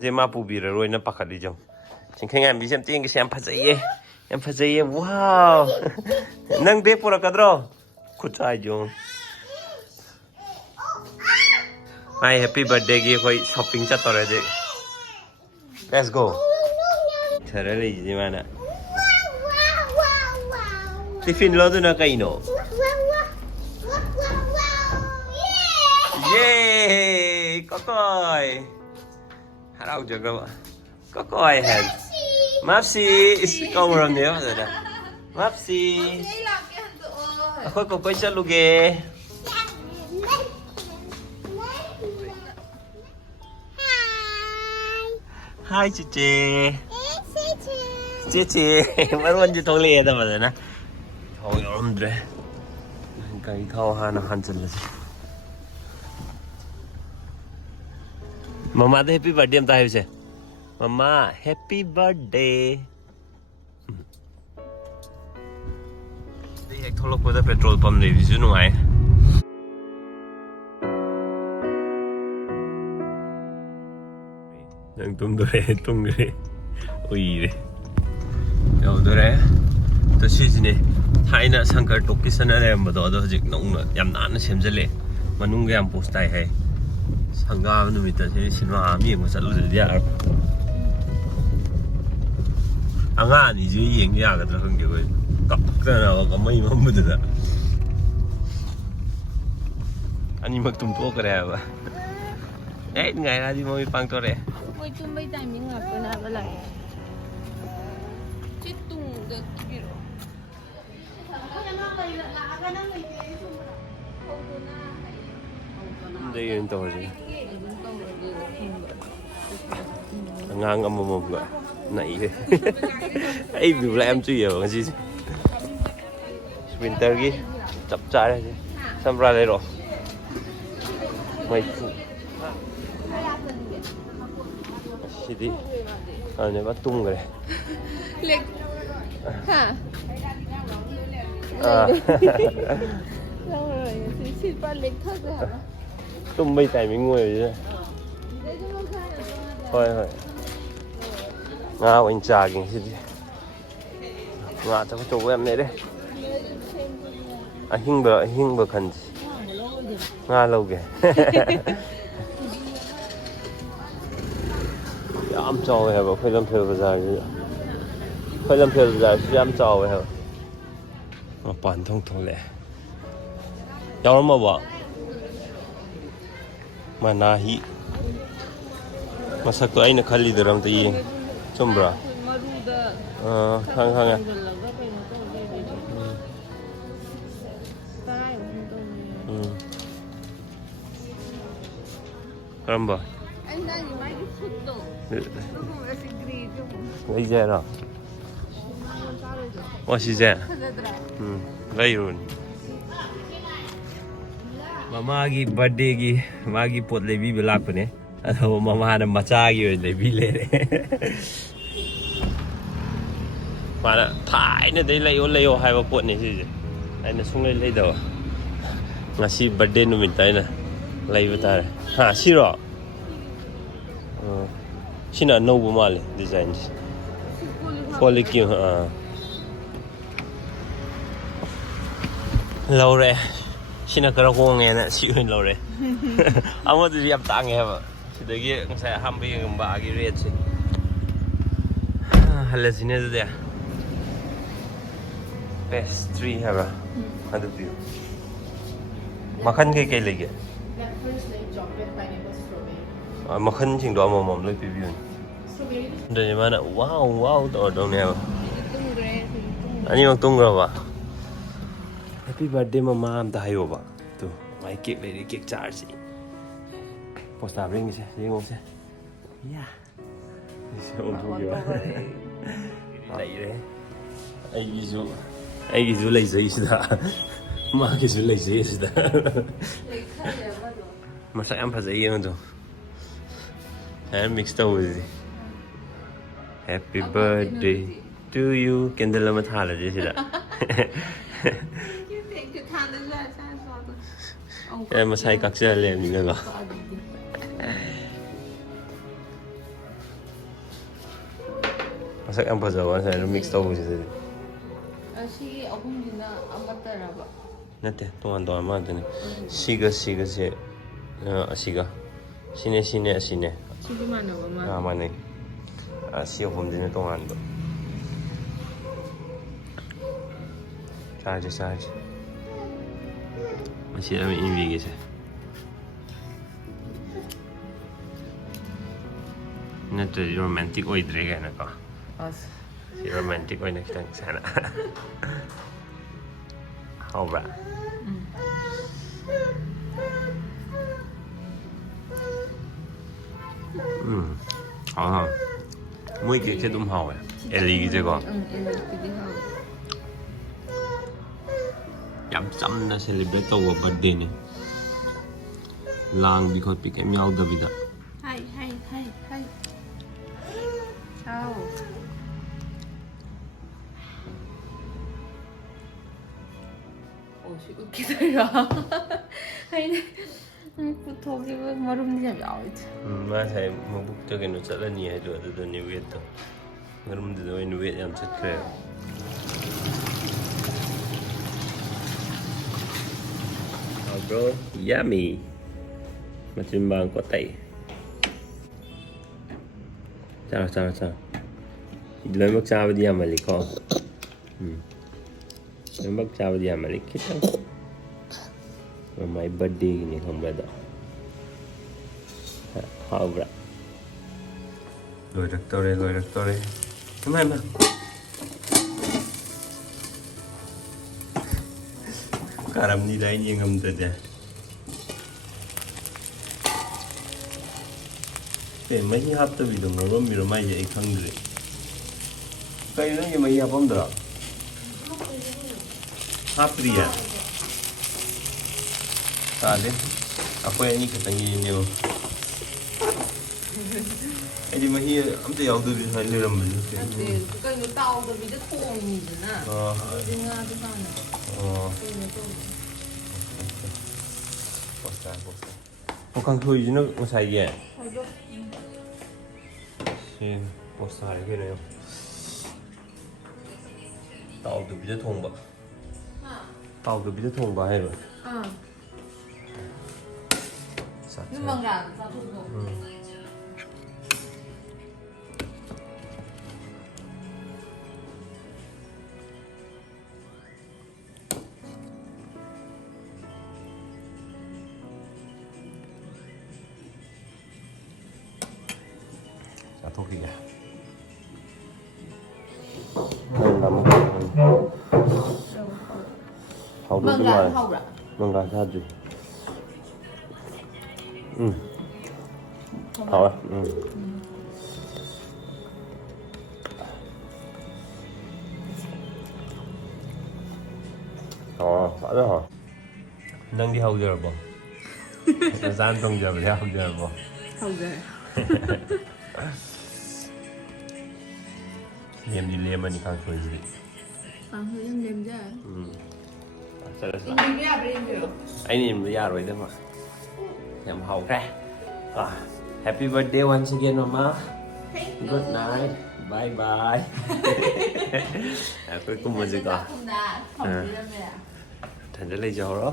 Dê ma pu bira rồi nó bạc đi chồng. Chính khách em bị xem tiếng cái xem phát dậy em phát dậy wow. Nâng bếp pura kadro. Khut ai chồng. Mai happy birthday ki koi shopping chat tore de. Let's go. Thara le ji mana. Tiffin lo tu na kai no. Yay! Kokoi. Harau jaga ma. Kokoi hen. Mapsi is câu rồi nhớ rồi nè. Mapsi. Khôi kokoi chaluge. Hi Chichi. Chichi. Marwan ji thole ya da madana. Thoi omdre. Kai thau hana hanchal. Mama the happy birthday am ta hai se. Mama happy birthday. Đi hết thâu lộc với petrol pump này ví dụ ngoài. Đang tung rồi. Ui đấy. Đâu đấy. Tôi suy gì nè. Thái na sang cái trục cái sân này em bắt đầu dịch nông nữa. Em nán nó xem dễ lệ. Mà nung cái em post này hay. Sang ga nó bị tới xin vào miệng mà sẽ lùi đi à. Anh à,你就演呀个，这很给味，搞这那个没么没得的。anh mặc tung tua cái này à? Đấy ngày ra đi mua băng to đấy. Mua tung bây giờ mình ngập cái nào vậy? Chết tung được kiểu. Đây yên to gì? Ngang âm mồm vậy. Này ấy vì là em chưa hiểu cái gì winter kia chập trái đây xem ra đây rồi mày gì đi này bắt tung rồi Lệch hả rồi xịt ba lệch thật rồi hả tung bây tại mình ngồi rồi thôi nga anh trà kìa gì nga cho chỗ em này đấy hình bờ khẩn nga lâu kìa am trò vậy hả khơi lâm phèo bây giờ khơi lâm phèo bây giờ chỉ am trò vậy hả mà bản thông lệ giàu lắm mà bỏ mà na hi mà sao tụi anh nó khali được không thì 좀 bra. Khang ya. Karamba. Anh đang nhìn máy cái phút tổ. Lấy ra rồi. What's that? Layrun. Mama ki birthday ki magi pot lebi belak ne. Ado mama na macha ki lebi le. Mà thái nó đấy lấy hai ba cuộn này gì anh nó xuống lấy đâu ngã si birthday nó mình tới nè lấy với ta hả si rồi si là nâu bù mal design quality kiểu lâu rồi si là cái rau nghe nè si hơn lâu rồi ông có gì làm tang nghe vậy thì đấy cái sẽ ham bị bà cái rate gì hay là gì nữa đấy pastry hả? Ano view? Makan kay lagi. That first like chocolate pineapple strawberry. Makan ching do mom lagi view. Strawberry. Dari mana? Wow to dong ni apa? Tung re. Ani mak tunggu apa? Happy birthday mama am tayo ba? Tu, mai cake lagi cake charge. Posta ring sih, dia ngomong sih. Ya. Ini untuk dia. Lagi deh. Ai cái lấy giấy đó mà cái lấy giấy đó mà sao em phải giấy không rồi em mix đâu gì happy birthday to you candle mà thả là gì đó em mà sai các chơi lên những cái đó ꯃꯁꯛ ꯌꯥꯝ ꯐꯖꯕ ꯉꯁꯥꯏ mix ꯇꯧꯕꯁꯤꯗꯗꯤ ꯑꯁꯤꯒꯤ ꯑꯍꯨꯝꯁꯤꯅ ꯑꯃꯠꯇꯔꯕ ꯅꯠꯇꯦ ꯇꯣꯉꯥꯟ ꯇꯣꯉꯥꯟ ꯉꯥꯛꯇꯅꯤ ꯁꯤꯒꯁꯦ ꯑꯁꯤꯒ ꯁꯤꯅꯦ ꯑꯁꯤꯅꯦ ꯁꯤꯗꯤ ꯃꯥꯟꯅꯕ ꯃꯥꯜꯂꯦ ꯃꯥꯟꯅꯩ ꯁꯤ ꯑꯍꯨꯝꯁꯤꯅ ꯇꯣꯉꯥꯟꯕ ꯆꯥꯔꯁꯤ ꯃꯁꯤ ꯑꯃ ꯏꯟꯕꯤꯒꯦꯁꯦ ꯅꯠꯇ꯭ꯔꯗꯤ ꯔꯣꯃꯥꯟꯇꯤꯛ ꯑꯣꯏꯗ꯭ꯔꯦ ꯀꯥꯏꯅꯀꯣ ꯑꯁ ꯁꯤ ꯔꯣꯃꯥꯟꯇꯤꯛ ꯑꯣꯏꯅ ꯈꯤꯇꯪ ꯁꯥꯟꯅ ꯍꯥꯎꯕ꯭ꯔꯥ ꯍꯥꯎ ꯃꯣꯏ ꯀꯦꯛꯁꯦ ꯑꯗꯨꯝ ꯍꯥꯎꯋꯦ ꯑꯦꯂꯤꯒꯤꯁꯦꯀꯣ ꯑꯦꯂꯤꯒꯤꯗꯤ ꯍꯥꯎꯋꯦ ꯌꯥꯝ ꯆꯝꯅ ꯁꯦꯂꯦꯕ꯭ꯔꯦꯠ ꯇꯧꯕ ꯕꯔꯊꯗꯦꯅꯤ ꯂꯥꯡꯕꯤ ꯈꯣꯠꯄꯤ ꯀꯩꯝ ꯌꯥꯎꯗꯕꯤꯗ ꯍꯥꯏ ꯍꯥꯎ ꯁꯤ ꯎꯠꯈꯤꯗꯣꯏꯔꯣ ꯑꯩꯅ ꯄꯨꯊꯣꯛꯈꯤꯕ ꯃꯔꯨꯝꯗꯤ ꯌꯥꯝ ꯌꯥꯎꯋꯦ ꯉꯁꯥꯏ ꯃꯕꯨꯛꯇ ꯀꯩꯅꯣ ꯆꯠꯂꯅꯤ ꯍꯥꯏꯗꯣ ꯑꯗꯨꯗꯅꯦ ꯋꯦꯠꯇꯣ ꯃꯔꯨꯝꯗꯨꯗ ꯑꯣꯏꯅ ꯋꯦꯠ ꯌꯥꯝ ꯆꯠꯈ꯭ꯔꯦꯕ ꯍꯥꯎꯕ꯭ꯔꯣ ꯌꯥꯝꯃꯤ ꯃꯆꯤꯟꯕꯥꯡ ꯀꯣꯠꯇꯩ ꯆꯥꯔꯣ ꯂꯣꯏꯅꯃꯛ ꯆꯥꯕꯗꯤ ꯌꯥꯝꯃꯜꯂꯤꯀꯣ ꯂꯣꯏꯅꯃꯛ ꯆꯥꯕꯗꯤ ꯌꯥꯝꯃꯜꯂꯤ ꯈꯤꯇꯪ ꯃꯥꯏ ꯕꯔꯊꯗꯦꯒꯤꯅꯤ ꯈꯪꯕ꯭ꯔꯗꯣ ꯍꯥꯎꯕ꯭ꯔꯥ ꯂꯣꯏꯔꯛꯇꯧꯔꯦ ꯏꯃꯥ ꯀꯥꯔꯝꯅꯤꯗ ꯑꯩ ꯌꯦꯡꯉꯝꯗ꯭ꯔꯗꯤ ꯃꯍꯤ ꯍꯥꯞꯇꯕꯤꯗꯣ ꯉꯧꯔꯝꯃꯤꯔꯣ ꯃꯥꯏꯁꯦ ꯑꯩ ꯈꯪꯗ꯭ꯔꯦ ꯀꯩꯅꯣ ꯅꯪꯒꯤ ꯃꯍꯤ ꯍꯥꯞꯄꯝꯗ꯭ꯔꯣ ꯍꯥꯞꯇ꯭ꯔꯤꯌꯦ ꯇꯥꯗꯦ ꯑꯩꯈꯣꯏ ꯑꯅꯤ ꯈꯛꯇꯪꯒꯤꯅꯦꯕ ꯑꯩꯗꯤ ꯃꯍꯤ ꯑꯝꯇ ꯌꯥꯎꯗꯕꯤ ꯁꯨꯃꯥꯏꯅ ꯂꯩꯔꯝꯕꯅꯤ ꯀꯩꯅꯣ ꯇꯥꯎꯗꯕꯤꯗ ꯊꯣꯡꯉꯤꯗꯅ ꯑꯗꯨꯗꯤ ꯉꯥꯗꯨ ꯍꯥꯟꯅ ꯀꯩꯅꯣ ꯇꯧꯕ ꯀꯥꯡꯁꯣꯏꯁꯤꯅ ꯉꯁꯥꯏꯒꯤ ꯁꯤ ꯄꯣꯁ ꯇꯥꯔꯦ ꯀꯩꯅꯣ ꯇꯥꯎꯗꯕꯤꯗ ꯊꯣꯡꯕ ꯍꯥꯏꯕ ꯆꯥꯊꯣꯛꯈꯤꯒꯦ ꯃꯪꯒꯟ ꯍꯥꯎꯕ꯭ꯔꯥ ꯃꯪꯒꯟ ꯆꯥꯗ꯭ꯔꯤ ꯍꯥꯎꯋꯦ ꯐꯖꯅ ꯍꯥꯎꯋꯦ ꯅꯪꯗꯤ ꯍꯧꯖꯔꯕꯣ ꯅꯆꯥꯅ ꯊꯣꯡꯖꯕꯗꯤ ꯍꯧꯖꯔꯕꯣ ꯍꯧꯖꯔꯦ ꯂꯦꯝꯗꯤ ꯂꯦꯝꯃꯅꯤ ꯀꯥꯡꯁꯣꯏꯁꯤꯗꯤ ꯀꯥꯡꯁꯣꯏ ꯑꯗꯨꯝ ꯂꯦꯝꯖꯔꯦ ꯏꯟꯕꯤꯕ ꯌꯥꯕ꯭ꯔꯥ ꯏꯟꯕꯤꯔꯣ ꯑꯩꯅ ꯏꯟꯕ ꯌꯥꯔꯣꯏꯗꯕ ꯌꯥꯝ ꯍꯥꯎꯈ꯭ꯔꯦ ꯍꯦꯄꯤ ꯕꯔꯊꯗꯦ ꯋꯥꯟꯁ ꯑꯒꯦꯟ ꯃꯃꯥ ꯒꯨꯗ ꯅꯥꯏꯠ ꯕꯥꯏ ꯕꯥꯏ ꯑꯩꯈꯣꯏ ꯀꯨꯝꯃꯁꯤꯀꯣ ꯏꯊꯟꯗ ꯂꯩꯖꯍꯧꯔꯣ